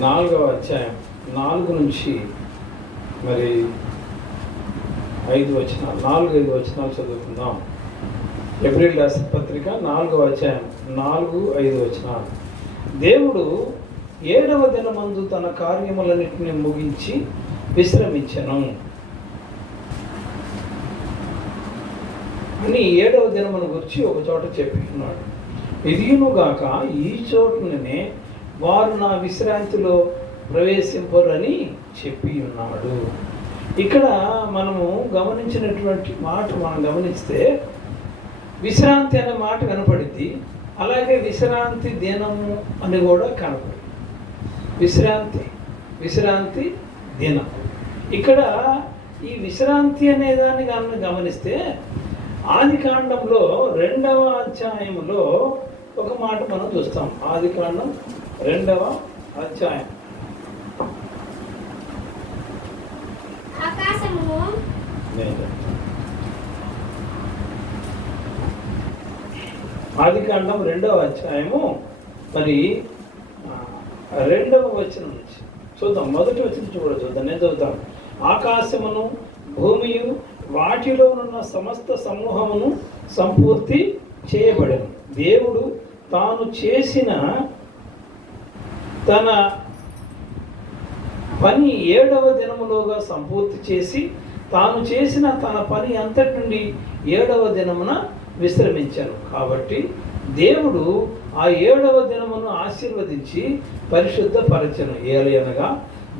నాలుగవ అధ్యాయం. నాలుగు నుంచి మరి ఐదు వచనాలు నాలుగు ఐదు వచనాలు చదువుకుందాం. ఏప్రిల్ రాసిన పత్రిక నాలుగవ అధ్యాయం. నాలుగు ఐదు వచనాలు. దేవుడు ఏడవ దినమందు తన కార్యములన్నింటినీ ముగించి విశ్రమించను. అని ఏడవ దినమును గురించి ఒక చోట చెప్పినాడు. ఉన్నాడు ఇదియునుగాక ఈ చోటునే వారు నా విశ్రాంతిలో ప్రవేశింపరని చెప్పి ఉన్నాడు. ఇక్కడ మనము గమనించినటువంటి మాట మనం గమనిస్తే విశ్రాంతి అనే మాట కనపడింది అలాగే విశ్రాంతి దినము అని కూడా కనపడింది విశ్రాంతి విశ్రాంతి దినం. ఇక్కడ ఈ విశ్రాంతి అనే దాన్ని గమనిస్తే ఆది కాండంలో రెండవ అధ్యాయంలో ఒక మాట మనం చూస్తాం. ఆది కాండం రెండవ అధ్యాయం. ఆకాశము. ఆది కాండం రెండవ అధ్యాయము మరి రెండవ వచనం నుంచి. చూద్దాం. మొదటి వచ్చిన చూడ చూద్దాం. నేను చదువుతాను. ఆకాశమును భూమియు వాటిలో ఉన్న సమస్త సమూహమును సంపూర్తి చేయబడను. దేవుడు తాను చేసిన తన పని ఏడవ దినములోగా సంపూర్తి చేసి తాను చేసిన తన పని అంతటి నుండి ఏడవ దినమున విశ్రమించాను. కాబట్టి దేవుడు ఆ ఏడవ దినమును ఆశీర్వదించి పరిశుద్ధపరచను ఏలయనగా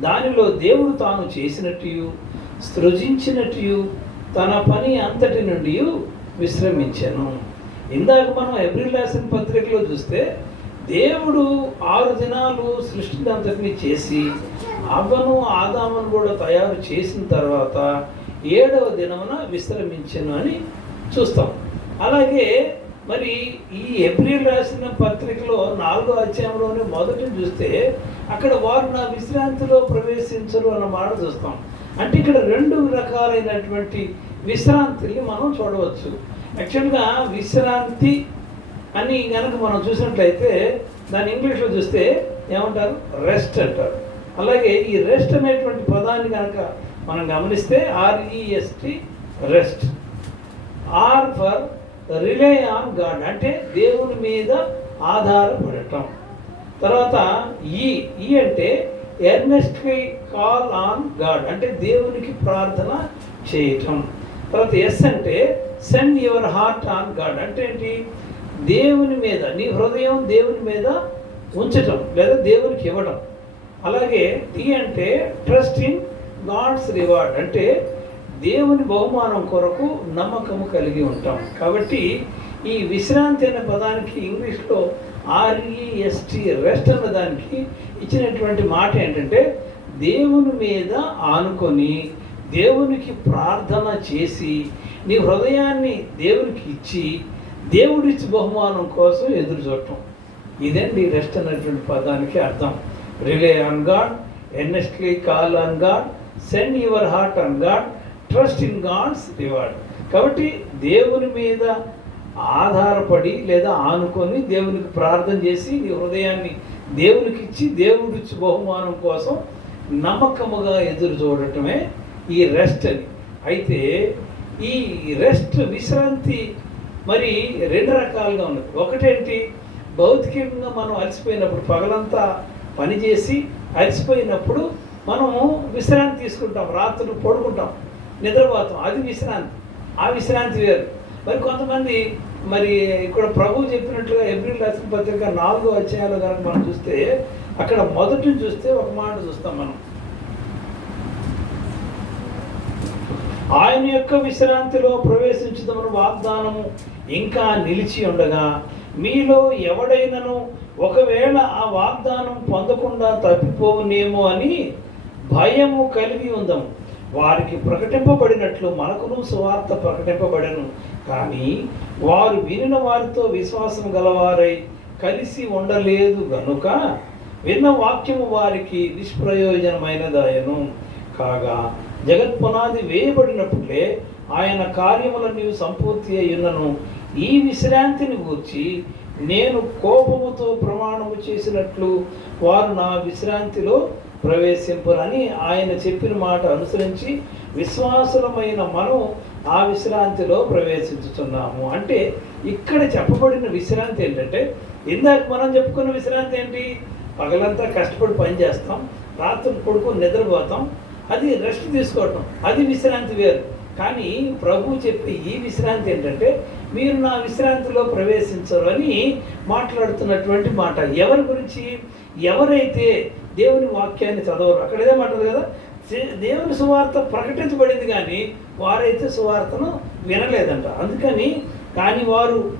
దానిలో దేవుడు తాను చేసినట్టు సృజించినట్టు తన పని అంతటి నుండి విశ్రమించాను. ఇందాక మనం ఎప్రిల్ రాసిన పత్రికలో చూస్తే దేవుడు ఆరు దినాలు సృష్టి అంతటిని చేసి అవ్వను ఆదామును కూడా తయారు చేసిన తర్వాత ఏడవ దినమున విశ్రమించను అని చూస్తాం. అలాగే మరి ఈ ఏప్రిల్ రాసిన పత్రికలో నాలుగో అధ్యాయంలోనే మొదటి చూస్తే అక్కడ వారు నా విశ్రాంతిలో ప్రవేశించరు అన్న మాట చూస్తాం. అంటే ఇక్కడ రెండు రకాలైనటువంటి విశ్రాంతిని మనం చూడవచ్చు. యాక్చువల్గా విశ్రాంతి అని కనుక మనం చూసినట్లయితే దాని ఇంగ్లీష్లో చూస్తే ఏమంటారు? రెస్ట్ అంటారు. అలాగే ఈ రెస్ట్ అనేటువంటి పదాన్ని కనుక మనం గమనిస్తే R E S T rest. R for rely on God అంటే దేవుని మీద ఆధారపడటం. తర్వాత ఈ ఈ అంటే ఎర్నెస్ట్లీ కాల్ ఆన్ గాడ్ అంటే దేవునికి ప్రార్థన చేయటం. తర్వాత ఎస్ అంటే send your heart on God అంటే ఏంటి? దేవుని మీద నీ హృదయం దేవుని మీద ఉంచటం లేదా దేవునికి ఇవ్వడం అలాగే టీ అంటే ట్రస్ట్ ఇన్ గాడ్స్ రివార్డ్ అంటే దేవుని బహుమానం కొరకు నమ్మకము కలిగి ఉంటాం. కాబట్టి ఈ విశ్రాంతి అనే పదానికి ఇంగ్లీష్లో ఆర్ఈఎస్టీ రెస్ట్ అన్న దానికి ఇచ్చినటువంటి మాట ఏంటంటే దేవుని మీద ఆనుకొని దేవునికి ప్రార్థన చేసి నీ హృదయాన్ని దేవునికి ఇచ్చి దేవుడిచ్చి బహుమానం కోసం ఎదురు చూడటం. ఇదండి రెస్ట్ అనేటువంటి పదానికి అర్థం. Rely on God earnestly call on God send your heart on God trust in God's reward. కాబట్టి దేవుని మీద ఆధారపడి లేదా ఆనుకొని దేవునికి ప్రార్థన చేసి నీ హృదయాన్ని దేవునికి ఇచ్చి దేవుడిచ్చి బహుమానం కోసం నమ్మకముగా ఎదురు చూడటమే ఈ రెస్ట్ అని. అయితే ఈ రెస్ట్ విశ్రాంతి మరి రెండు రకాలుగా ఉన్నది. ఒకటేంటి? భౌతికంగా మనం అలసిపోయినప్పుడు పగలంతా పనిచేసి అలసిపోయినప్పుడు మనం విశ్రాంతి తీసుకుంటాం. రాత్రులు పడుకుంటాం. నిద్రపోతాం. అది విశ్రాంతి. ఆ విశ్రాంతి వేరు. మరి కొంతమంది మరి ఇక్కడ ప్రభు చెప్పినట్లుగా ఏప్రిల్ రాసిన పత్రిక నాలుగో అధ్యాయాలు కనుక మనం చూస్తే అక్కడ మొదటిని చూస్తే ఒక మాట చూస్తాం మనం. ఆయన యొక్క విశ్రాంతిలో ప్రవేశించుదమని వాగ్దానము ఇంకా నిలిచి ఉండగా మీలో ఎవడైనను ఒకవేళ ఆ వాగ్దానం పొందకుండా తప్పిపోవునేమో అని భయము కలిగి ఉందాం వారికి ప్రకటింపబడినట్లు మనకును సువార్త ప్రకటింపబడను. కానీ వారు వినిన వారితో విశ్వాసం గలవారై కలిసి ఉండలేదు గనుక విన్న వాక్యము వారికి నిష్ప్రయోజనమైనదాయను. కాగా జగత్పునాది వేయబడినప్పుడే ఆయన కార్యములన్నీ సంపూర్తి అయ్యున్నను ఈ విశ్రాంతిని గూర్చి నేను కోపముతో ప్రమాణము చేసినట్లు వారు నా విశ్రాంతిలో ప్రవేశింపరని ఆయన చెప్పిన మాట అనుసరించి విశ్వాసులమైన మనం ఆ విశ్రాంతిలో ప్రవేశించుతున్నాము అంటే ఇక్కడ చెప్పబడిన విశ్రాంతి ఏంటంటే ఇందాక మనం చెప్పుకున్న విశ్రాంతి ఏంటి? పగలంతా కష్టపడి పని చేస్తాం రాత్రి కొడుకు నిద్రపోతాం అది రెస్ట్ తీసుకోవటం. అది విశ్రాంతి వేరు. కానీ ప్రభు చెప్పే ఈ విశ్రాంతి ఏంటంటే మీరు నా విశ్రాంతిలో ప్రవేశించరు అని మాట్లాడుతున్నటువంటి మాట. ఎవరి గురించి? ఎవరైతే దేవుని వాక్యాన్ని చదవరు. అక్కడ ఏదో మాట్లాడు కదా? దేవుని సువార్త ప్రకటించబడింది కానీ వారైతే సువార్తను వినలేదంట. అందుకని కానీ వారు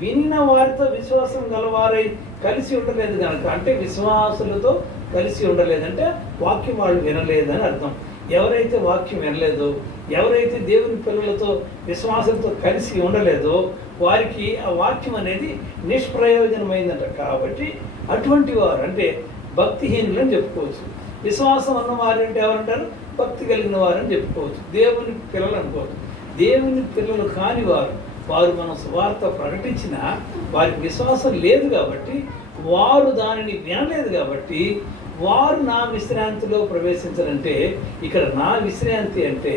విన్న వారితో విశ్వాసం గలవారై కలిసి ఉండలేదు కనుక అంటే విశ్వాసులతో కలిసి ఉండలేదంటే వాక్యం వాళ్ళు వినలేదని అర్థం. ఎవరైతే వాక్యం వినలేదో ఎవరైతే దేవుని పిల్లలతో విశ్వాసంతో కలిసి ఉండలేదో వారికి ఆ వాక్యం అనేది నిష్ప్రయోజనమైందంట. కాబట్టి అటువంటి వారు అంటే భక్తిహీనులు అని చెప్పుకోవచ్చు. విశ్వాసం ఉన్న అంటే ఎవరంటారు? భక్తి కలిగిన వారని చెప్పుకోవచ్చు. దేవుని పిల్లలు అనుకోవచ్చు. దేవుని పిల్లలు కాని వారు వారు మన సువార్త ప్రకటించినా వారికి విశ్వాసం లేదు కాబట్టి వారు దానిని వినలేదు కాబట్టి వారు నా విశ్రాంతిలో ప్రవేశించాలంటే ఇక్కడ నా విశ్రాంతి అంటే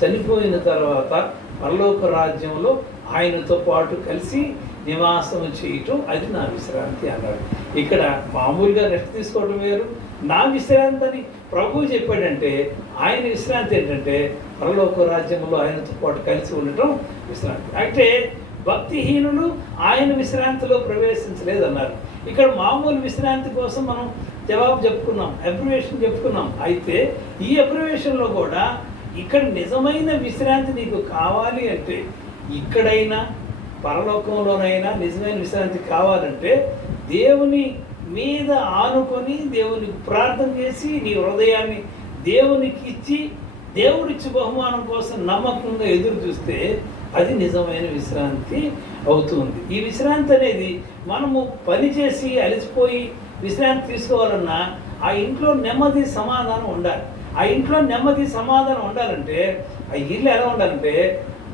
చనిపోయిన తర్వాత పరలోక రాజ్యంలో ఆయనతో పాటు కలిసి నివాసం చేయటం అది నా విశ్రాంతి అన్నాడు. ఇక్కడ మామూలుగా రెస్ట్ తీసుకోవడం వేరు. నా విశ్రాంతి అని ప్రభు చెప్పాడంటే ఆయన విశ్రాంతి ఏంటంటే పరలోక రాజ్యంలో ఆయనతో పాటు కలిసి ఉండటం విశ్రాంతి. అంటే భక్తిహీనులు ఆయన విశ్రాంతిలో ప్రవేశించలేదన్నారు. ఇక్కడ మామూలు విశ్రాంతి కోసం మనం జవాబు చెప్పుకున్నాం అబ్రివేషన్ చెప్పుకున్నాం. అయితే ఈ అబ్రివేషన్లో కూడా ఇక్కడ నిజమైన విశ్రాంతి నీకు కావాలి అంటే ఇక్కడైనా పరలోకంలోనైనా నిజమైన విశ్రాంతి కావాలంటే దేవుని మీద ఆనుకొని దేవునికి ప్రార్థన చేసి నీ హృదయాన్ని దేవునికి ఇచ్చి దేవుడిచ్చి బహుమానం కోసం నమ్మకంగా ఎదురు చూస్తే అది నిజమైన విశ్రాంతి. అవుతుంది ఈ విశ్రాంతి అనేది మనము పనిచేసి అలసిపోయి విశ్రాంతి తీసుకోవాలన్నా ఆ ఇంట్లో నెమ్మది సమాధానం ఉండాలి. ఆ ఇంట్లో నెమ్మది సమాధానం ఉండాలంటే ఆ ఇల్లు ఎలా ఉండాలంటే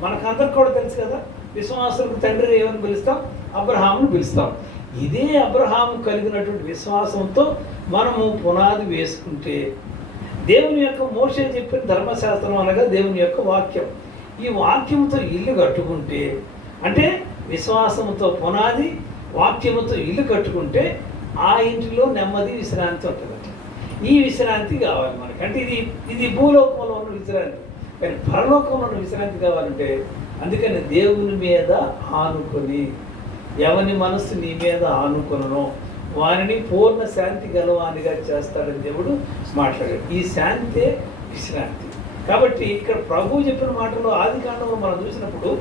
మనకందరికి కూడా తెలుసు కదా విశ్వాసులకు తండ్రి ఏమని పిలుస్తాం? అబ్రహామును పిలుస్తాం. ఇదే అబ్రహాము కలిగినటువంటి విశ్వాసంతో మనము పునాది వేసుకుంటే దేవుని యొక్క మోషే చెప్పిన ధర్మశాస్త్రం అనగా దేవుని యొక్క వాక్యం. ఈ వాక్యంతో ఇల్లు కట్టుకుంటే అంటే విశ్వాసంతో పునాది వాక్యముతో ఇల్లు కట్టుకుంటే ఆ ఇంటిలో నెమ్మది విశ్రాంతి ఉంటుందట. ఈ విశ్రాంతి కావాలి మనకి. అంటే ఇది ఇది భూలోకంలో ఉన్న విశ్రాంతి. కానీ పరలోకంలో ఉన్న విశ్రాంతి కావాలంటే అందుకని దేవుని మీద ఆనుకొని ఎవని మనస్సు నీ మీద ఆనుకొనను వారిని పూర్ణ శాంతి గలవానిగా చేస్తాడని దేవుడు మాట్లాడాడు. ఈ శాంతే విశ్రాంతి. కాబట్టి ఇక్కడ ప్రభు చెప్పిన మాటలో ఆది కాండంలో మనం చూసినప్పుడు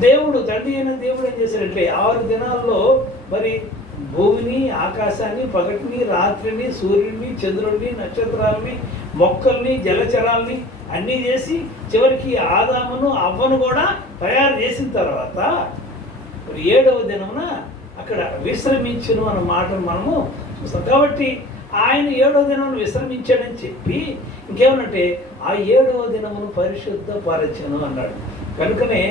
దేవుడు తండ్రి అయిన దేవుడు ఏం చేశాడంటే ఆరు దినాల్లో మరి భూమిని ఆకాశాన్ని పగటిని రాత్రిని సూర్యుడిని చంద్రుడిని నక్షత్రాలని మొక్కల్ని జలచరాల్ని అన్నీ చేసి చివరికి ఆదామును అవ్వను కూడా తయారు చేసిన తర్వాత మరి ఏడవ దినమున అక్కడ విశ్రమించును అన్న మాటను మనము చూస్తాం. కాబట్టి ఆయన ఏడవ దినమును విశ్రమించాడని చెప్పి ఇంకేమనంటే ఆ ఏడవ దినమును పరిశుద్ధ పరచను అన్నాడు. కనుకనే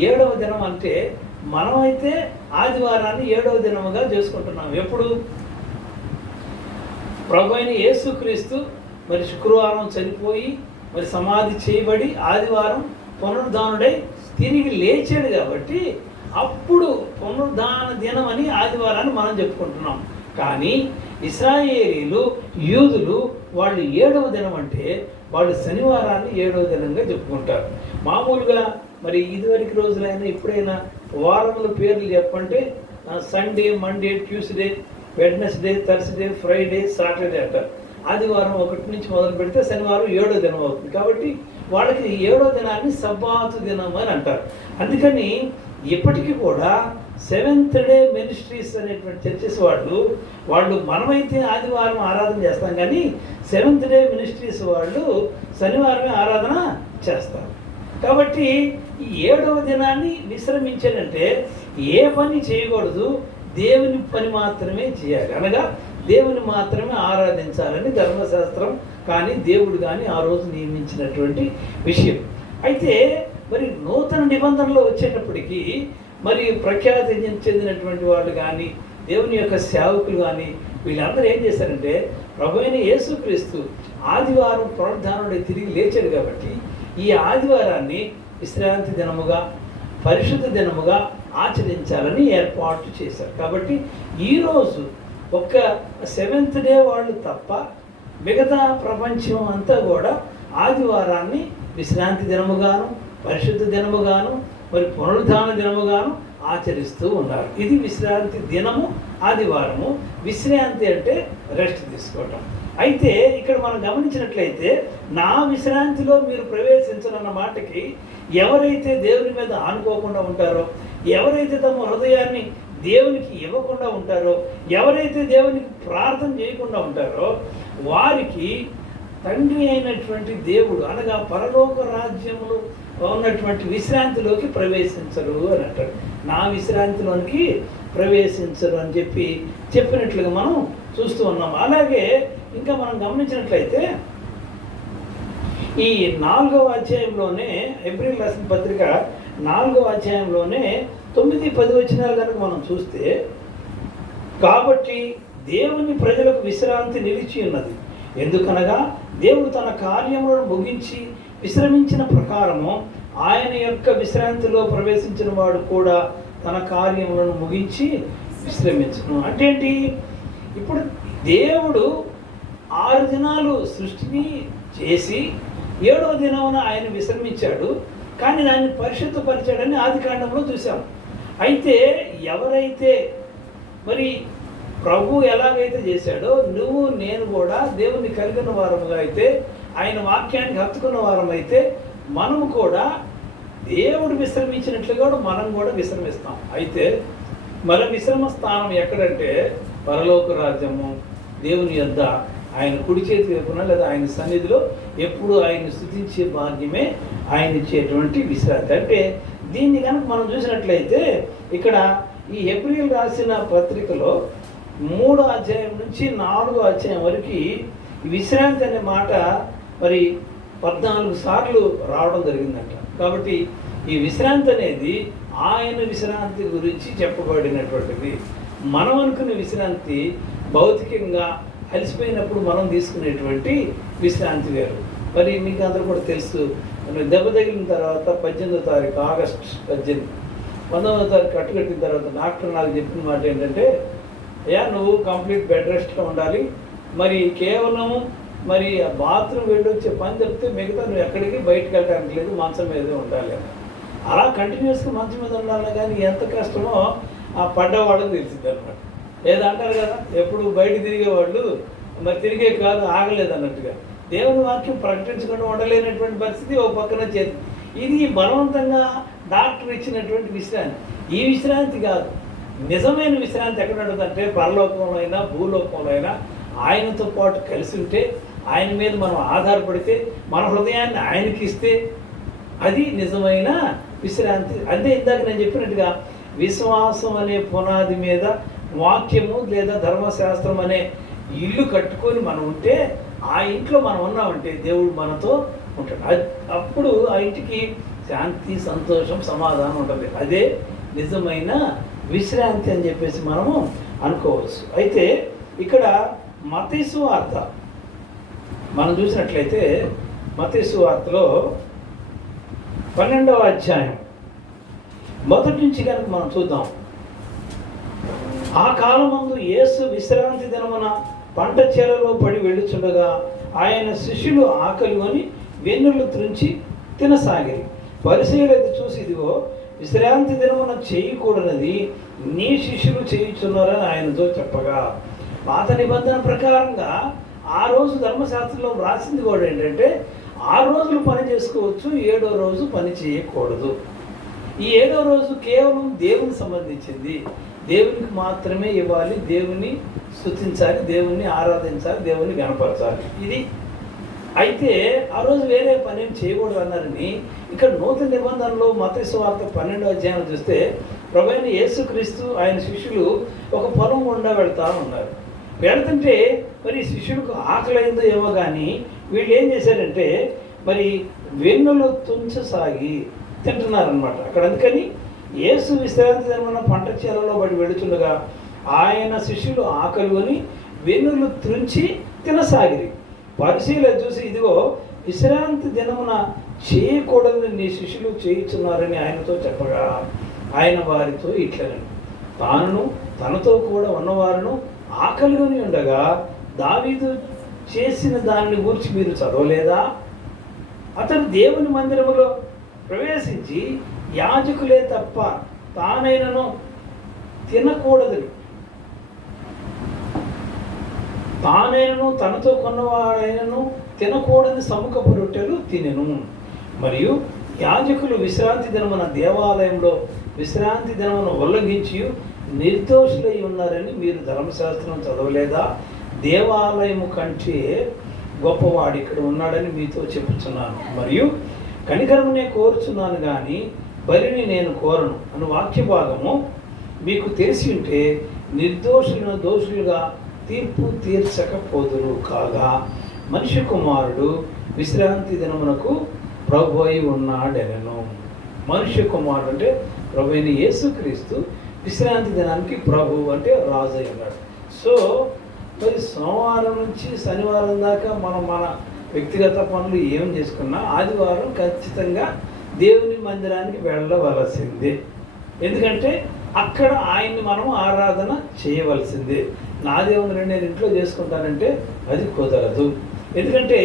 ఏడవ దినం అంటే మనమైతే ఆదివారాన్ని ఏడవ దినముగా చేసుకుంటున్నాం. ఎప్పుడు? ప్రభు అయిన యేసుక్రీస్తు మరి శుక్రవారం చనిపోయి మరి సమాధి చేయబడి ఆదివారం పునరుద్ధానుడై తిరిగి లేచాడు కాబట్టి అప్పుడు పునరుద్ధాన దినం అని ఆదివారాన్ని మనం చెప్పుకుంటున్నాం. కానీ ఇస్రాయేలీలు యూదులు వాళ్ళు ఏడవ దినం అంటే వాళ్ళు శనివారాన్ని ఏడవ దినంగా చెప్పుకుంటారు. మామూలుగా మరి ఇదివరకు రోజులైనా ఎప్పుడైనా వారముల పేర్లు చెప్పంటే Sunday Monday Tuesday Wednesday Thursday Friday Saturday అంటారు. ఆదివారం ఒకటి నుంచి మొదలు పెడితే శనివారం ఏడో దినం అవుతుంది. కాబట్టి వాళ్ళకి ఏడో దినాన్ని సబ్బాతు దినం అని అంటారు. అందుకని ఇప్పటికీ కూడా సెవెంత్ డే మినిస్ట్రీస్ అనేటువంటి చర్చెస్ వాళ్ళు వాళ్ళు మనమైతే ఆదివారం ఆరాధన చేస్తాం కానీ సెవెంత్ డే మినిస్ట్రీస్ వాళ్ళు శనివారమే ఆరాధన చేస్తారు. కాబట్టి ఏడవ దినాన్ని విశ్రమించాడంటే ఏ పని చేయకూడదు దేవుని పని మాత్రమే చేయాలి. అనగా దేవుని మాత్రమే ఆరాధించాలని ధర్మశాస్త్రం కానీ దేవుడు కానీ ఆ రోజు నియమించినటువంటి విషయం. అయితే మరి నూతన నిబంధనలో వచ్చేటప్పటికీ మరి ప్రఖ్యాతి చెందినటువంటి వాళ్ళు కానీ దేవుని యొక్క సేవకులు కానీ వీళ్ళందరూ ఏం చేశారంటే ప్రభు అయిన యేసుక్రీస్తు ఆదివారం పునరుద్ధానుడి తిరిగి లేచాడు కాబట్టి ఈ ఆదివారాన్ని విశ్రాంతి దినముగా పరిశుద్ధ దినముగా ఆచరించాలని ఏర్పాటు చేశారు. కాబట్టి ఈరోజు ఒక్క సెవెంత్ డే వాళ్ళు తప్ప మిగతా ప్రపంచం అంతా కూడా ఆదివారాన్ని విశ్రాంతి దినముగాను పరిశుద్ధ దినముగాను మరి పునరుద్ధాన దినముగాను ఆచరిస్తూ ఉన్నారు. ఇది విశ్రాంతి దినము ఆదివారము. విశ్రాంతి అంటే రెస్ట్ తీసుకోవటం. అయితే ఇక్కడ మనం గమనించినట్లయితే నా విశ్రాంతిలో మీరు ప్రవేశించనన్న మాటకి ఎవరైతే దేవుని మీద ఆనుకోకుండా ఉంటారో ఎవరైతే తమ హృదయాన్ని దేవునికి ఇవ్వకుండా ఉంటారో ఎవరైతే దేవునికి ప్రార్థన చేయకుండా ఉంటారో వారికి తండ్రి అయినటువంటి దేవుడు అనగా పరలోక రాజ్యములు ఉన్నటువంటి విశ్రాంతిలోకి ప్రవేశించరు అని అంటాడు. నా విశ్రాంతిలోనికి ప్రవేశించరు అని చెప్పి చెప్పినట్లుగా మనం చూస్తూ ఉన్నాం. అలాగే ఇంకా మనం గమనించినట్లయితే ఈ నాలుగవ అధ్యాయంలోనే ఏప్రిల్ రాసిన పత్రిక నాలుగవ అధ్యాయంలోనే తొమ్మిది పది వచనాలు కనుక మనం చూస్తే కాబట్టి దేవుని ప్రజలకు విశ్రాంతి నిలిచి ఉన్నది. ఎందుకనగా దేవుడు తన కార్యములను ముగించి విశ్రమించిన ప్రకారము ఆయన యొక్క విశ్రాంతిలో ప్రవేశించిన వాడు కూడా తన కార్యములను ముగించి విశ్రమించను. అంటే ఏంటి ఇప్పుడు దేవుడు ఆరు దినాలు సృష్టిని చేసి ఏడవ దినమున ఆయన విశ్రమించాడు కానీ దాన్ని పరిశుద్ధపరిచాడని ఆది కాండంలో చూసాం అయితే ఎవరైతే మరి ప్రభు ఎలాగైతే చేశాడో నువ్వు నేను కూడా దేవుని కలిగిన వారముగా అయితే ఆయన వాక్యానికి హత్తుకున్న వారం అయితే మనము కూడా దేవుడు విశ్రమించినట్లుగా కూడా మనం కూడా విశ్రమిస్తాం. అయితే మన విశ్రమ స్థానం ఎక్కడంటే పరలోక రాజ్యము దేవుని యొద్ద ఆయన కుడి చేతి వైపున లేదా ఆయన సన్నిధిలో ఎప్పుడు ఆయన స్థుతించే భాగ్యమే ఆయన ఇచ్చేటువంటి విశ్రాంతి. అంటే దీన్ని కనుక మనం చూసినట్లయితే ఇక్కడ ఈ ఏప్రిల్ రాసిన పత్రికలో మూడో అధ్యాయం నుంచి నాలుగో అధ్యాయం వరకు విశ్రాంతి అనే మాట మరి పద్నాలుగు సార్లు రావడం జరిగిందంట. కాబట్టి ఈ విశ్రాంతి అనేది ఆయన విశ్రాంతి గురించి చెప్పబడినటువంటిది. మనం అనుకునే విశ్రాంతి భౌతికంగా అలసిపోయినప్పుడు మనం తీసుకునేటువంటి విశ్రాంతి వేరు. మరి మీకు అందరూ కూడా తెలుసు దెబ్బ తగిలిన తర్వాత పద్దెనిమిదో తారీఖు ఆగస్ట్ పద్దెనిమిది పంతొమ్మిదో తారీఖు కట్టుకట్టిన తర్వాత డాక్టర్ నాకు చెప్పిన మాట ఏంటంటే అయ్యా నువ్వు కంప్లీట్ బెడ్ రెస్ట్లో ఉండాలి. మరి కేవలం మరి ఆ బాత్రూమ్ వెళ్ళి వచ్చే పని చెప్తే మిగతా నువ్వు ఎక్కడికి బయటకు వెళ్ళడానికి లేదు మంచం మీదే ఉండాలి. అలా కంటిన్యూస్గా మంచం మీద ఉండాలి కానీ ఎంత కష్టమో ఆ పడ్డవాళ్ళకి తెలిసింది అనమాట ఏదంటారు కదా? ఎప్పుడు బయట తిరిగేవాళ్ళు మరి తిరిగే కాదు ఆగలేదు అన్నట్టుగా. దేవుని వాక్యం ప్రకటించకుండా ఉండలేనటువంటి పరిస్థితి ఓ పక్కన చేతి ఇది బలవంతంగా డాక్టర్ ఇచ్చినటువంటి విశ్రాంతి. ఈ విశ్రాంతి కాదు. నిజమైన విశ్రాంతి ఎక్కడ ఉంటుందంటే పరలోకంలో అయినా భూలోకంలో అయినా ఆయనతో పాటు కలిసి ఉంటే ఆయన మీద మనం ఆధారపడితే మన హృదయాన్ని ఆయనకి ఇస్తే అది నిజమైన విశ్రాంతి. అంటే ఇందాక నేను చెప్పినట్టుగా విశ్వాసం అనే పునాది మీద వాక్యము లేదా ధర్మశాస్త్రం అనే ఇల్లు కట్టుకొని మనం ఉంటే ఆ ఇంట్లో మనం ఉన్నామంటే దేవుడు మనతో ఉంటాడు. అప్పుడు ఆ ఇంటికి శాంతి సంతోషం సమాధానం ఉంటుంది అదే నిజమైన విశ్రాంతి అని చెప్పేసి మనము అనుకోవచ్చు. అయితే ఇక్కడ మతేసు వార్త. మనం చూసినట్లయితే మతీసు వార్తలో పన్నెండవ అధ్యాయం. మొదటి నుంచి కనుక మనం చూద్దాం. ఆ కాలమందు యేసు విశ్రాంతి దినమున పంట చేలలో పడి వెళ్ళుచుండగా ఆయన శిష్యులు ఆకలి అని వెన్నులు త్రుంచి తినసాగిరి. పరిశీలి చూసి ఇదిగో విశ్రాంతి దినమున చేయకూడనది నీ శిష్యులు చేయుచున్నారని ఆయనతో చెప్పగా. పాత నిబంధన ప్రకారంగా ఆ రోజు ధర్మశాస్త్రంలో వ్రాసింది కూడా ఏంటంటే ఆరు రోజులు పని చేసుకోవచ్చు ఏడో రోజు పని చేయకూడదు. ఈ ఏడో రోజు కేవలం దేవునికి సంబంధించింది. దేవునికి మాత్రమే ఇవ్వాలి దేవుని స్థుతించాలి దేవుణ్ణి ఆరాధించాలి దేవుణ్ణి గణపరచాలి. ఇది అయితే ఆ రోజు వేరే పని చేయకూడదు అన్నారని ఇక్కడ నూతన నిబంధనలో మత పన్నెండో అధ్యాయం చూస్తే ప్రభైన యేసుక్రీస్తు ఆయన శిష్యులు ఒక పొలం గుండా వెళ్తా ఉన్నారు. వెళ్తుంటే మరి శిష్యులకు ఆకలైందో ఏమో కానీ వీళ్ళు ఏం చేశారంటే మరి వెన్నులు తుంచసాగి తింటున్నారనమాట అక్కడ అందుకని యేసు విశ్రాంతి దినమున పంట చేలలో పడి వెళుతుండగా ఆయన శిష్యులు ఆకలిని వెన్నులు త్రుంచి తినసాగిరి. పరిశీల చూసి ఇదిగో విశ్రాంతి దినమున చేయకూడదని నీ శిష్యులు చేయించున్నారని ఆయనతో చెప్పగా ఆయన వారితో ఇట్లనను. తానును తనతో కూడా ఉన్నవారును ఆకలిగొని ఉండగా దావీదు చేసిన దానిని గురించి మీరు చదవలేదా? అతను దేవుని మందిరములో ప్రవేశించి యాజకులే తప్ప తానైనను తినకూడదని తానైనను తనతో కొన్నవాడైనను తినకూడని సముఖపు రొట్టెలు తినెను. మరియు యాజకులు విశ్రాంతి దినమున దేవాలయంలో విశ్రాంతి దినమును ఉల్లంఘించి నిర్దోషులై ఉన్నారని మీరు ధర్మశాస్త్రం చదవలేదా? దేవాలయము కంటే గొప్పవాడు ఇక్కడ ఉన్నాడని మీతో చెప్పుచున్నాను. మరియు కనికరమునే కోరుచున్నాను కానీ బలిని నేను కోరను అని వాక్య భాగము మీకు తెలిసి ఉంటే నిర్దోషులను దోషులుగా తీర్పు తీర్చకపోదురు కాగా మనిషి కుమారుడు విశ్రాంతి దినమునకు ప్రభు అయి ఉన్నాడెనను. మనుష్య కుమారుడు అంటే ప్రభు అయిన యేసుక్రీస్తు విశ్రాంతి దినానికి ప్రభు అంటే రాజు అయి ఉన్నాడు. సో మరి సోమవారం నుంచి శనివారం దాకా మనం మన వ్యక్తిగత పనులు ఏం చేసుకున్నా ఆదివారం ఖచ్చితంగా దేవుని మందిరానికి వెళ్ళవలసిందే. ఎందుకంటే అక్కడ ఆయన్ని మనం ఆరాధన చేయవలసిందే. నా దేవుని నేను ఇంట్లో చేసుకుంటానంటే అది కుదరదు. ఎందుకంటే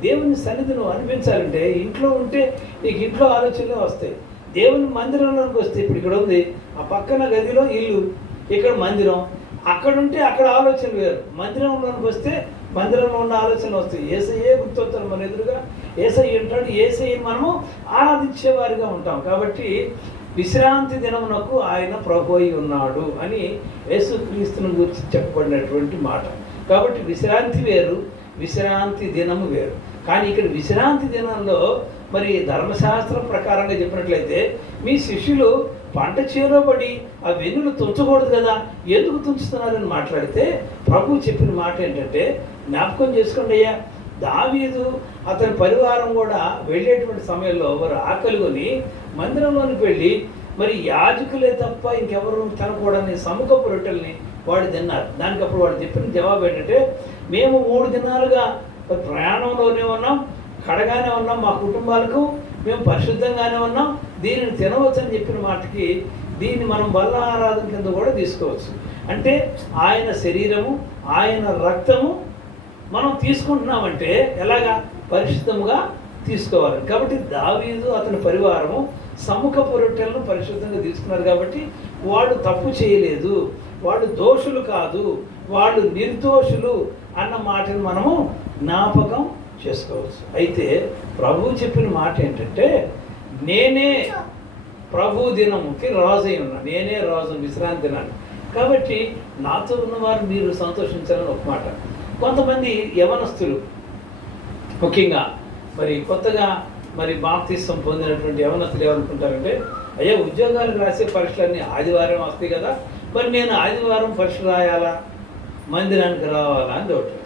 దేవుని సన్నిధిని అనిపించాలంటే ఇంట్లో ఉంటే నీకు ఇంట్లో ఆలోచనలే వస్తాయి. దేవుని మందిరంలోకి వస్తే ఇప్పుడు ఇక్కడ ఉంది ఆ పక్కన గదిలో ఇల్లు ఇక్కడ మందిరం అక్కడ ఉంటే అక్కడ ఆలోచన వేరు. మందిరంలోకి వస్తే మందిరంలో ఉన్న ఆలోచనలు వస్తాయి. ఏసయ్యే గుర్తొస్తారు మన ఎదురుగా. ఏసై ఉంటాడు. ఏసై మనము ఆరాధించేవారిగా ఉంటాం. కాబట్టి విశ్రాంతి దినమునకు ఆయన ప్రభు ఉన్నాడు అని యేసుక్రీస్తుని గురించి చెప్పబడినటువంటి మాట. కాబట్టి విశ్రాంతి వేరు విశ్రాంతి దినము వేరు. కానీ ఇక్కడ విశ్రాంతి దినంలో మరి ధర్మశాస్త్రం ప్రకారంగా చెప్పినట్లయితే మీ శిష్యులు పంట చేరబడి ఆ వెన్నులు తుంచకూడదు కదా ఎందుకు తుంచుతున్నారని మాట్లాడితే ప్రభు చెప్పిన మాట ఏంటంటే జ్ఞాపకం చేసుకోండి అయ్యా దావీదు అతని పరివారం కూడా వెళ్ళేటువంటి సమయంలో వారు ఆకలిగొని మందిరంలోనికి వెళ్ళి మరి యాజకులే తప్ప ఇంకెవరు తినకూడని సముఖపు రొట్టెల్ని వాడు తిన్నారు. దానికి అప్పుడు వాడు చెప్పిన జవాబు ఏంటంటే మేము మూడు దినాలుగా ప్రయాణంలోనే ఉన్నాం కడగానే ఉన్నాం మా కుటుంబాలకు మేము పరిశుద్ధంగానే ఉన్నాం దీనిని తినవచ్చని చెప్పిన మాటకి దీన్ని మనం బల్ల ఆరాధన కింద కూడా తీసుకోవచ్చు. అంటే ఆయన శరీరము ఆయన రక్తము మనం తీసుకుంటున్నామంటే ఎలాగా? పరిశుద్ధముగా తీసుకోవాలి. కాబట్టి దావీదు అతని పరివారము సముఖ పొరొట్టెలను పరిశుద్ధంగా తీసుకున్నారు కాబట్టి వాళ్ళు తప్పు చేయలేదు. వాళ్ళు దోషులు కాదు. వాళ్ళు నిర్దోషులు అన్న మాటను మనము జ్ఞాపకం చేసుకోవచ్చు. అయితే ప్రభువు చెప్పిన మాట ఏంటంటే నేనే ప్రభు దినముకి రాజు అయి ఉన్నా. నేనే రాజు విశ్రాంతి దినాన్ని. కాబట్టి నాతో ఉన్నవారు మీరు సంతోషించాలని ఒక మాట. కొంతమంది యవనస్తులు ముఖ్యంగా మరి కొత్తగా మరి బాప్తీసం పొందినటువంటి యవనస్తులు ఏమనుకుంటారంటే అయ్యా ఉద్యోగాలకు రాసే పరీక్షలన్నీ ఆదివారం వస్తాయి కదా మరి నేను ఆదివారం పరీక్ష రాయాలా? మందిరానికి రావాలా అని ఒకటి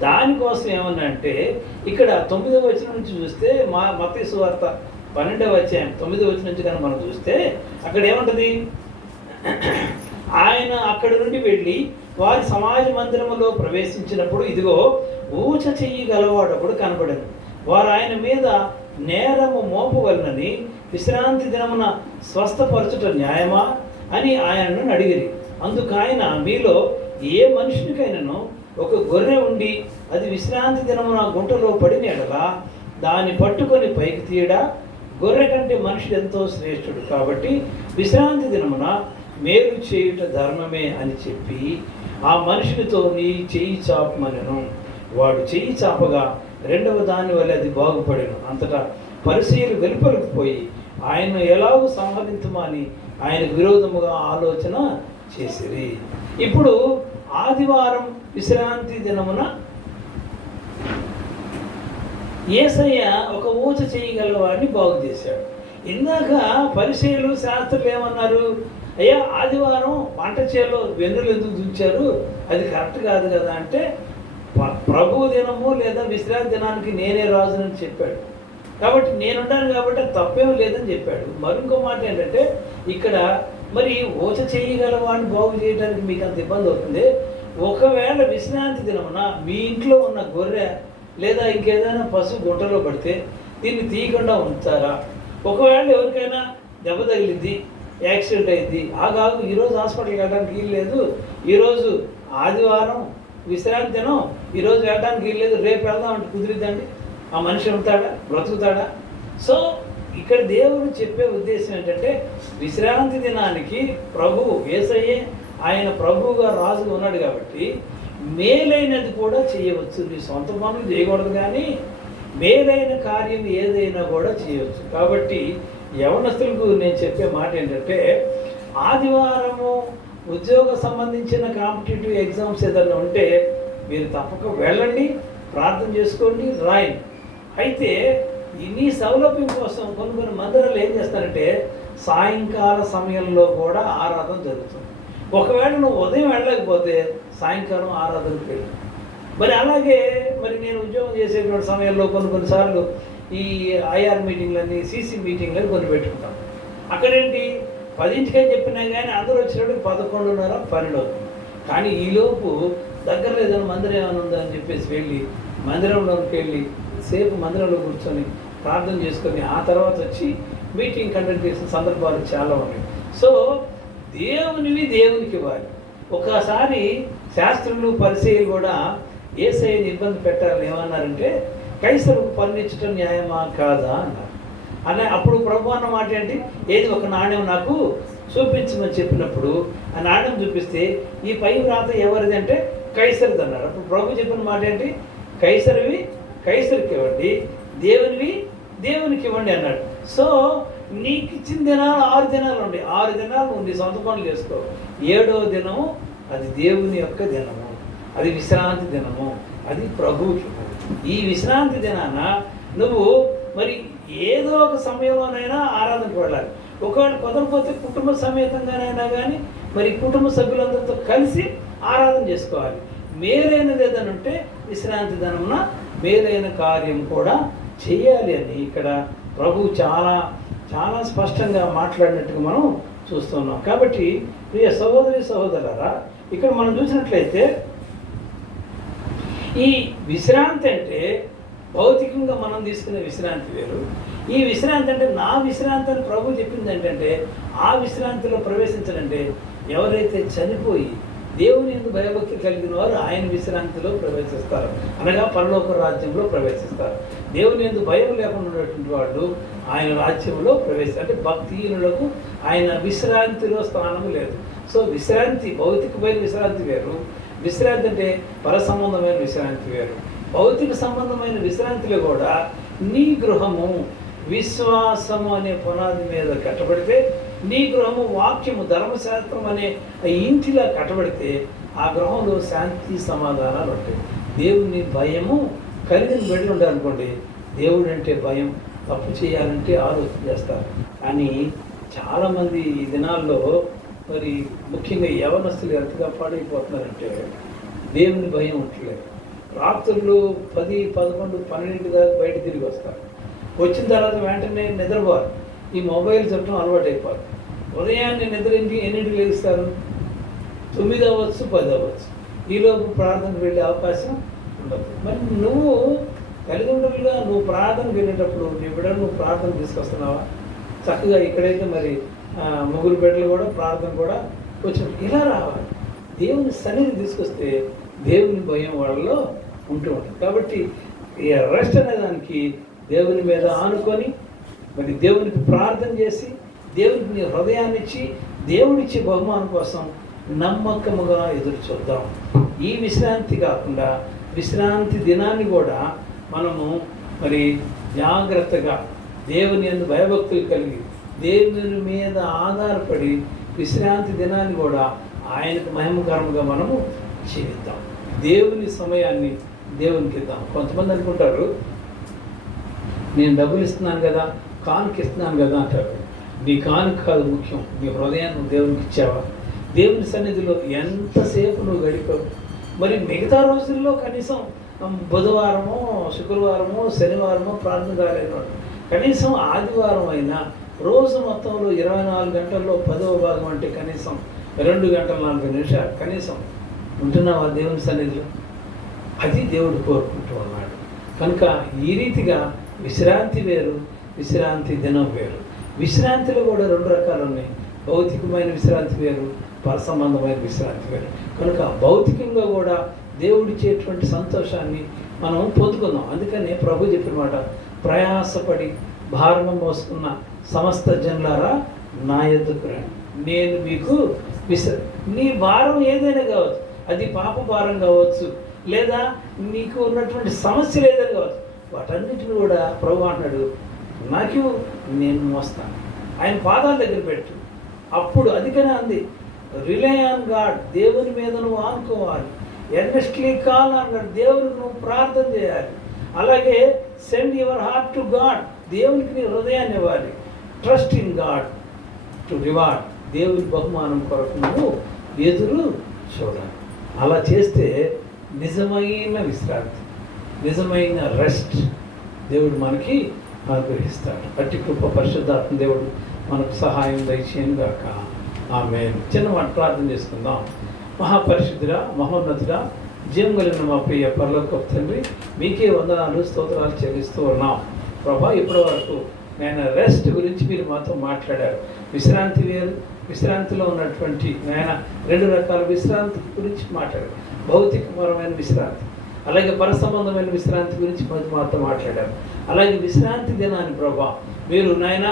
దానికోసం ఏమన్నా అంటే ఇక్కడ తొమ్మిదవ వచ్చిన నుంచి చూస్తే మా మతీసు వార్త పన్నెండవ అధ్యాయం తొమ్మిదవ వచ్చిన నుంచి కనుక మనం చూస్తే అక్కడ ఏముంటుంది? ఆయన అక్కడి నుండి వెళ్ళి వారి సమాజ మందిరములో ప్రవేశించినప్పుడు ఇదిగో ఊచ చెయ్యి గలవాడప్పుడు కనబడింది వారు ఆయన మీద నేరము మోపవలనని విశ్రాంతి దినమున స్వస్థపరచుట న్యాయమా అని ఆయనను అడిగిరి. అందుకు ఆయన మీలో ఏ మనుషునికైనాను ఒక గొర్రె ఉండి అది విశ్రాంతి దినమున గుంటలో పడిన ఎడలా దాన్ని పట్టుకొని పైకి తీయడా? గొర్రె కంటే మనుషుడు ఎంతో శ్రేష్ఠుడు కాబట్టి విశ్రాంతి దినమున మేలు చేయుట ధర్మమే అని చెప్పి ఆ మనుషునితో నీ చేయి చాపమనను. వాడు చేయి చాపగా రెండవ దాని వల్ల అది బాగుపడెను. అంతటా పరిశీలు వెలుపలకు పోయి ఆయన ఎలాగూ సంహరించమని ఆయన విరోధముగా ఆలోచన చేసిరి. ఇప్పుడు ఆదివారం విశ్రాంతి దినమున ఏసయ్య ఒక ఊచ చేయగలవాడిని బాగు చేశాడు. ఇందాక పరిశీలు శాస్త్రులు ఏమన్నారు? అయ్యా ఆదివారం పంట చేలో వెన్నులు ఎందుకు దుంచారు? అది కరెక్ట్ కాదు కదా అంటే ప్రభు దినము లేదా విశ్రాంతి దినానికి నేనే రాజునని చెప్పాడు. కాబట్టి నేనున్నాను కాబట్టి తప్పేం లేదని చెప్పాడు. మరొక మాట ఏంటంటే ఇక్కడ మరి ఊచ చేయగల వాడిని బాగు చేయడానికి మీకు అంత ఇబ్బంది అవుతుంది. ఒకవేళ విశ్రాంతి దినమున మీ ఇంట్లో ఉన్న గొర్రె లేదా ఇంకేదైనా పశువు గుంటలో పడితే దీన్ని తీయకుండా ఉంచారా ఒకవేళ ఎవరికైనా దెబ్బ తగిలింది యాక్సిడెంట్ అయింది ఆగాగు ఈరోజు హాస్పిటల్కి వెళ్ళడానికి వీలు లేదు. ఈరోజు ఆదివారం విశ్రాంతి దినం ఈరోజు వెళ్ళడానికి వీలు లేదు. రేపు వెళ్దామంటే కుదిరిద్దండి. ఆ మనిషి ఉంటాడా? బ్రతుకుతాడా? సో ఇక్కడ దేవుడు చెప్పే ఉద్దేశం ఏంటంటే విశ్రాంతి దినానికి ప్రభువు ఏసయ్యే ఆయన ప్రభువుగా రాజుగా ఉన్నాడు కాబట్టి మేలైనది కూడా చేయవచ్చు. నీ సొంత పనులు చేయకూడదు కానీ మేలైన కార్యం ఏదైనా కూడా చేయవచ్చు. కాబట్టి యవనస్తులకు నేను చెప్పే మాట ఏంటంటే ఆదివారము ఉద్యోగ సంబంధించిన కాంపిటేటివ్ ఎగ్జామ్స్ ఏదైనా ఉంటే మీరు తప్పక వెళ్ళండి ప్రార్థన చేసుకోండి రాయండి. అయితే ఇన్ని నీ సౌలభ్యం కోసం కొన్ని కొన్ని మందిరాలు ఏం చేస్తారంటే సాయంకాల సమయంలో కూడా ఆరాధన జరుగుతుంది. ఒకవేళ నువ్వు ఉదయం వెళ్ళలేకపోతే సాయంకాలం ఆరాధనకు వెళ్ళి. మరి అలాగే మరి నేను ఉద్యోగం చేసేటువంటి సమయంలో కొన్ని కొన్నిసార్లు ఈ ఐఆర్ మీటింగ్లని సీసీ మీటింగ్లని కొన్ని పెట్టుకుంటాం. అక్కడేంటి? పదింటికని చెప్పినా కానీ అందరూ వచ్చినప్పుడు పదకొండున్నర పన్నెండు అవుతుంది. కానీ ఈలోపు దగ్గరలో ఏదైనా మందిరం ఏమైనా ఉందా అని చెప్పేసి వెళ్ళి మందిరంలోకి వెళ్ళి సేపు మందిరంలో కూర్చొని ప్రార్థన చేసుకొని ఆ తర్వాత వచ్చి మీటింగ్ కండక్ట్ చేసిన సందర్భాలు చాలా ఉన్నాయి. సో దేవునివి దేవునికి ఇవ్వాలి. ఒకసారి శాస్త్రులు పరిచయలు కూడా ఏసైని ఇబ్బంది పెట్టాలని ఏమన్నారంటే కైసరుకు పన్నించడం న్యాయమా కాదా? అన్నారు. అనే అప్పుడు ప్రభు అన్న మాట ఏంటి? ఏది ఒక నాణ్యం నాకు చూపించమని చెప్పినప్పుడు ఆ నాణ్యం చూపిస్తే ఈ పై వ్రాత ఎవరిది అంటే కైసరిది అన్నారు. అప్పుడు ప్రభు చెప్పిన మాట ఏంటి? కైసరివి కైసరికి ఇవ్వండి దేవునివి దేవునికి ఇవ్వండి అన్నాడు. సో నీకు ఇచ్చిన దినాలు ఆరు దినాలు ఉండి. ఆరు దినాలు ఉంది సొంత పనులు చేసుకో. ఏడో దినము అది దేవుని యొక్క దినము. అది విశ్రాంతి దినము. అది ప్రభువుకి ఈ విశ్రాంతి దినాన నువ్వు మరి ఏదో ఒక సమయంలోనైనా ఆరాధనకు వెళ్ళాలి. ఒకవేళ కుదరపోతే కుటుంబ సమేతంగానైనా కానీ మరి కుటుంబ సభ్యులందరితో కలిసి ఆరాధన చేసుకోవాలి. మేలైనది ఏదైనా ఉంటే విశ్రాంతి దినమున మేలైన కార్యం కూడా చేయాలి అని ఇక్కడ ప్రభు చాలా చాలా స్పష్టంగా మాట్లాడినట్టుగా మనం చూస్తున్నాం కాబట్టి ప్రియ సహోదరి సహోదరులారా ఇక్కడ మనం చూసినట్లయితే ఈ విశ్రాంతి అంటే భౌతికంగా మనం తీసుకునే విశ్రాంతి వేరు. ఈ విశ్రాంతి అంటే నా విశ్రాంతి అని ప్రభు చెప్పింది ఏంటంటే ఆ విశ్రాంతిలో ప్రవేశించాలంటే ఎవరైతే చనిపోయి దేవుని ఎందు భయభక్తి కలిగిన వారు ఆయన విశ్రాంతిలో ప్రవేశిస్తారు. అనగా పరలోక రాజ్యంలో ప్రవేశిస్తారు. దేవుని ఎందు భయం లేకుండా ఉన్నటువంటి వాళ్ళు ఆయన రాజ్యంలో ప్రవేశ అంటే భక్తిహీనులకు ఆయన విశ్రాంతిలో స్థానం లేదు. సో విశ్రాంతి భౌతికమైన విశ్రాంతి వేరు. విశ్రాంతి అంటే పర సంబంధమైన విశ్రాంతి వేరు. భౌతిక సంబంధమైన విశ్రాంతిలో కూడా నీ గృహము విశ్వాసము అనే పునాది మీద కట్టబడితే నీ గృహము వాక్యము ధర్మశాస్త్రం అనే ఇంటిలా కట్టబడితే ఆ గృహంలో శాంతి సమాధానాలు ఉంటాయి. దేవుని భయము కలిగిన బిడ్డలు ఉండాలనుకోండి అనుకోండి దేవుడు అంటే భయం తప్పు చేయాలంటే ఆలోచన చేస్తారు. కానీ చాలామంది ఈ దినాల్లో మరి ముఖ్యంగా యవనస్తులు ఎంతగా పాడైపోతున్నారంటే దేవుని భయం ఉండలేదు రాత్రులు పది పదకొండు పన్నెండు దాకా బయట తిరిగి వస్తారు. వచ్చిన తర్వాత వెంటనే నిద్రపోరు ఈ మొబైల్ చుట్టం అలవాటు అయిపోతుంది ఉదయాన్నే నిద్రించి ఎన్నింటికి లేస్తారు? తొమ్మిది అవ్వచ్చు పది అవ్వచ్చు. ఈలోపు ప్రార్థనకు వెళ్ళే అవకాశం ఉండదు. మరి నువ్వు తల్లిదండ్రులుగా నువ్వు ప్రార్థనకు వెళ్ళేటప్పుడు నీ బిడ్డలు నువ్వు ప్రార్థన తీసుకొస్తున్నావా? చక్కగా ఇక్కడైతే మరి ముగ్గురు బిడ్డలు కూడా ప్రార్థన కూడా కొంచెం ఇలా రావాలి. దేవుని సన్నిధి తీసుకొస్తే దేవుని భయం వాళ్ళలో ఉంటూ ఉంటుంది. కాబట్టి ఈ రెస్ట్ అనే దానికి దేవుని మీద ఆనుకొని మరి దేవునికి ప్రార్థన చేసి దేవునికి నీ హృదయాన్ని ఇచ్చి దేవుడిచ్చే బహుమానం కోసం నమ్మకముగా ఎదురు చూద్దాం. ఈ విశ్రాంతి కాకుండా విశ్రాంతి దినాన్ని కూడా మనము మరి జాగ్రత్తగా దేవుని ఎందు భయభక్తులు కలిగి దేవుని మీద ఆధారపడి విశ్రాంతి దినాన్ని కూడా ఆయనకు మహిమకరంగా మనము చేద్దాం. దేవుని సమయాన్ని దేవునికి ఇద్దాం. కొంతమంది అనుకుంటారు నేను డబ్బులు ఇస్తున్నాను కదా కానుక ఇస్తున్నాను కదా అంటారు నీ కానుక కాదు ముఖ్యం నీ హృదయాన్ని దేవునికి ఇచ్చావా? దేవుని సన్నిధిలో ఎంతసేపు నువ్వు గడిపావు? మరి మిగతా రోజుల్లో కనీసం బుధవారమో శుక్రవారము శనివారము ప్రార్థన కాలేనివాడు కనీసం ఆదివారం అయినా రోజు మొత్తంలో ఇరవై నాలుగు గంటల్లో పదవ భాగం అంటే కనీసం రెండు గంటల నలభై నిమిషాలు. కనీసం ఉంటున్నావా దేవుని సన్నిధిలో? అది దేవుడు కోరుకుంటూ ఉన్నాడు కనుక ఈ రీతిగా విశ్రాంతి వేరు విశ్రాంతి దినం వేరు. విశ్రాంతిలో కూడా రెండు రకాలు ఉన్నాయి. భౌతికమైన విశ్రాంతి వేరు పరసంబంధమైన విశ్రాంతి వేరు. కనుక భౌతికంగా కూడా దేవుడిచ్చేటువంటి సంతోషాన్ని మనం పొందుకుందాం. అందుకనే ప్రభు చెప్పిన మాట ప్రయాసపడి భారం మోసుకున్న సమస్త జనులారా నా ఎద్దుకు రండి. నేను మీకు విశ్ర నీ భారం ఏదైనా కావచ్చు అది పాప భారం కావచ్చు లేదా నీకు ఉన్నటువంటి సమస్యలు ఏదైనా కావచ్చు వాటన్నిటిని కూడా ప్రభు అంటున్నాడు. నాకు నేను మోస్తాను ఆయన పాదాల దగ్గర పెట్టు. అప్పుడు అందుకనే అంది రిలై ఆన్ గాడ్ దేవుని మీద నువ్వు ఆనుకోవాలి. ఎర్నెస్ట్లీ కాల్ అన్నాడు దేవునికి నువ్వు ప్రార్థన చేయాలి. అలాగే send your heart to God దేవునికి నీ హృదయాన్ని ఇవ్వాలి. Trust in God to reward. దేవుని బహుమానం కొరకు నువ్వు ఎదురు చూడాలి. అలా చేస్తే నిజమైన విశ్రాంతి నిజమైన రెస్ట్ దేవుడు మనకి అనుగ్రహిస్తాడు అట్టి కృప పరిశుద్ధాత్మ దేవుడు మనకు సహాయం దయచేయను గాక. ఆమె చిన్న మాట ప్రార్థన చేసుకుందాం. మహాపరిశుద్ధుడా మహోన్నతుడా జీవం కలిగిన మా ప్రియ పరలోక తండ్రి మీకే వందనాలు స్తోత్రాలు చెల్లిస్తూ ఉన్నాం. ప్రభా ఇప్పటి వరకు నేను రెస్ట్ గురించి మీరు మాతో మాట్లాడారు. విశ్రాంతి వేరు విశ్రాంతిలో ఉన్నటువంటి నాయన రెండు రకాల విశ్రాంతి గురించి మాట్లాడారు. భౌతికపరమైన విశ్రాంతి. అలాగే పరసంబంధమైన విశ్రాంతి గురించి మాతో మాట్లాడారు. అలాగే విశ్రాంతి దినాన్ని ప్రభా మీరు నాయన